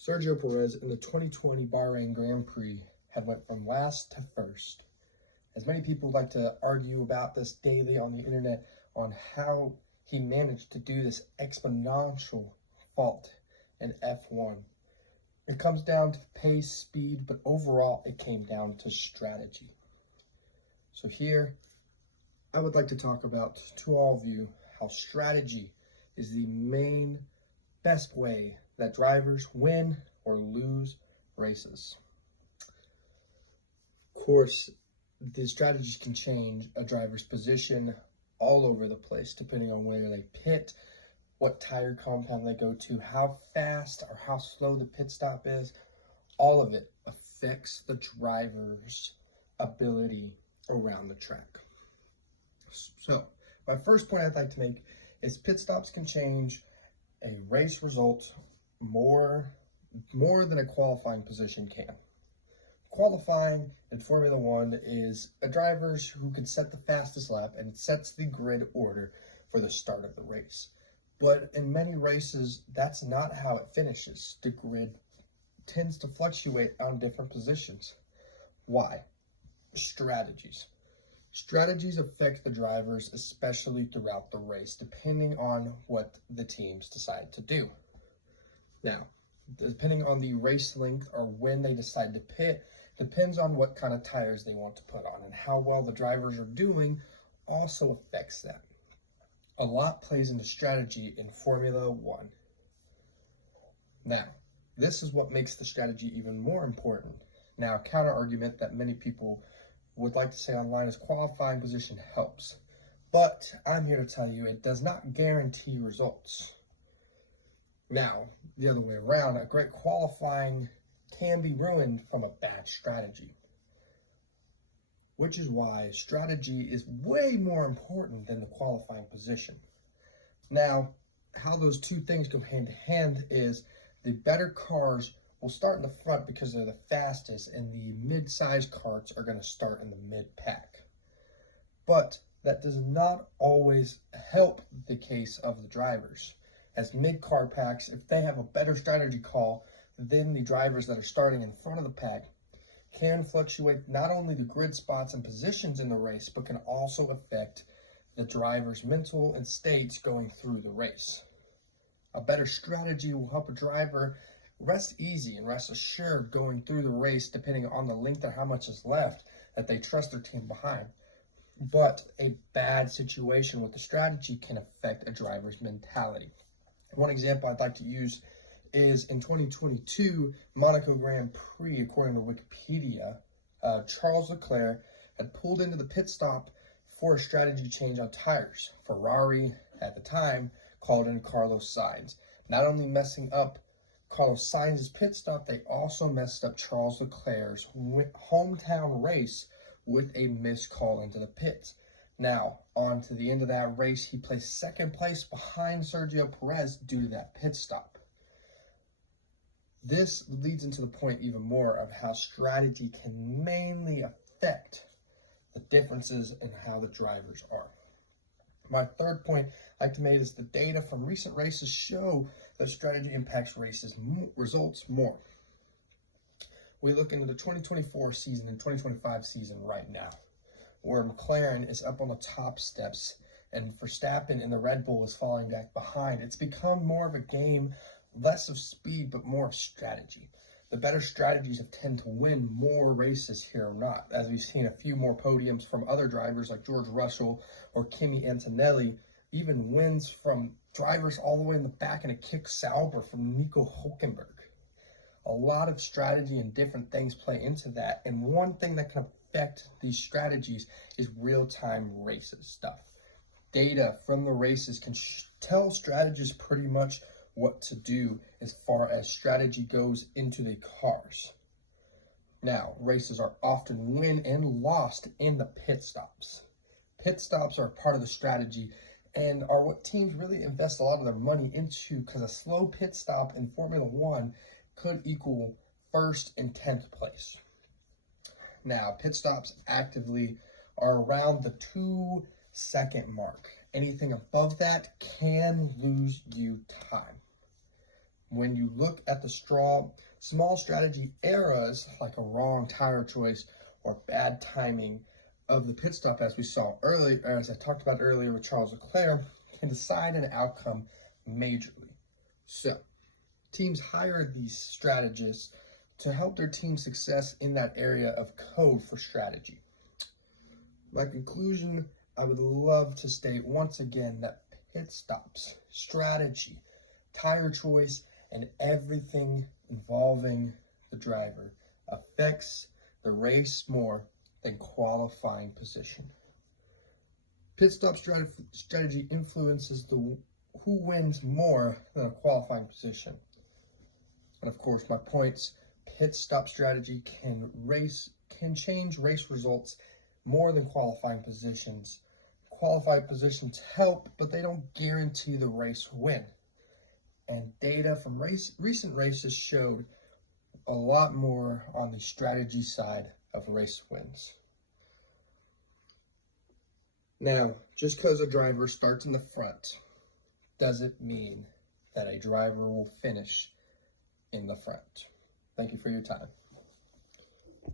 Sergio Perez in the 2020 Bahrain Grand Prix had went from last to first. As many people like to argue about this daily on the internet on how he managed to do this exponential fault in F1. It comes down to pace, speed, but overall it came down to strategy. So here, I would like to talk about to all of you how strategy is the main best way that drivers win or lose races. Of course, the strategies can change a driver's position all over the place depending on where they pit, what tire compound they go to, how fast or how slow the pit stop is. All of it affects the driver's ability around the track. So, my first point I'd like to make is pit stops can change a race result more than a qualifying position can. Qualifying in Formula One is a drivers who can set the fastest lap and it sets the grid order for the start of the race. But in many races, that's not how it finishes. The grid tends to fluctuate on different positions. Why? Strategies. Strategies affect the drivers, especially throughout the race, depending on what the teams decide to do. Now, depending on the race length or when they decide to pit, depends on what kind of tires they want to put on, and how well the drivers are doing also affects that. A lot plays into strategy in Formula One. Now, this is what makes the strategy even more important. Now, a counter argument that many people would like to say online is qualifying position helps. But I'm here to tell you it does not guarantee results. Now, the other way around, a great qualifying can be ruined from a bad strategy. Which is why strategy is way more important than the qualifying position. Now, how those two things go hand in hand is the better cars will start in the front because they're the fastest, and the mid-sized karts are going to start in the mid-pack. But that does not always help the case of the drivers. As mid-car packs, if they have a better strategy call than the drivers that are starting in front of the pack, can fluctuate not only the grid spots and positions in the race, but can also affect the driver's mental and states going through the race. A better strategy will help a driver rest easy and rest assured going through the race, depending on the length or how much is left, that they trust their team behind. But a bad situation with the strategy can affect a driver's mentality. One example I'd like to use is in 2022 Monaco Grand Prix. According to Wikipedia, Charles Leclerc had pulled into the pit stop for a strategy change on tires. Ferrari at the time called in Carlos Sainz. Not only messing up Carlos Sainz's pit stop, they also messed up Charles Leclerc's hometown race with a missed call into the pits. Now, on to the end of that race, he placed second place behind Sergio Perez due to that pit stop. This leads into the point even more of how strategy can mainly affect the differences in how the drivers are. My third point I'd like to make is the data from recent races show that strategy impacts results more. We look into the 2024 season and 2025 season right now, where McLaren is up on the top steps and Verstappen and the Red Bull is falling back behind. It's become more of a game, less of speed, but more of strategy. The better strategies have tend to win more races here or not, as we've seen a few more podiums from other drivers like George Russell or Kimi Antonelli, even wins from drivers all the way in the back, and a kick Sauber from Nico Hülkenberg. A lot of strategy and different things play into that, and one thing that can affect these strategies is real-time races stuff. Data from the races can tell strategists pretty much what to do as far as strategy goes into the cars. Now, races are often won and lost in the pit stops. Pit stops are part of the strategy and are what teams really invest a lot of their money into, because a slow pit stop in Formula One could equal first and 10th place. Now, pit stops actively are around the 2-second mark. Anything above that can lose you time. When you look at the small strategy errors, like a wrong tire choice or bad timing of the pit stop, as we saw earlier, as I talked about earlier with Charles Leclerc, can decide an outcome majorly. So, teams hire these strategists to help their team's success in that area of code for strategy. My conclusion, I would love to state once again that pit stops, strategy, tire choice, and everything involving the driver affects the race more than qualifying position. Pit stop strategy influences who wins more than a qualifying position. And of course, my points, pit stop strategy can change race results more than qualifying positions. Qualifying positions help, but they don't guarantee the race win. And data from recent races showed a lot more on the strategy side of race wins. Now, just because a driver starts in the front doesn't mean that a driver will finish in the front. Thank you for your time.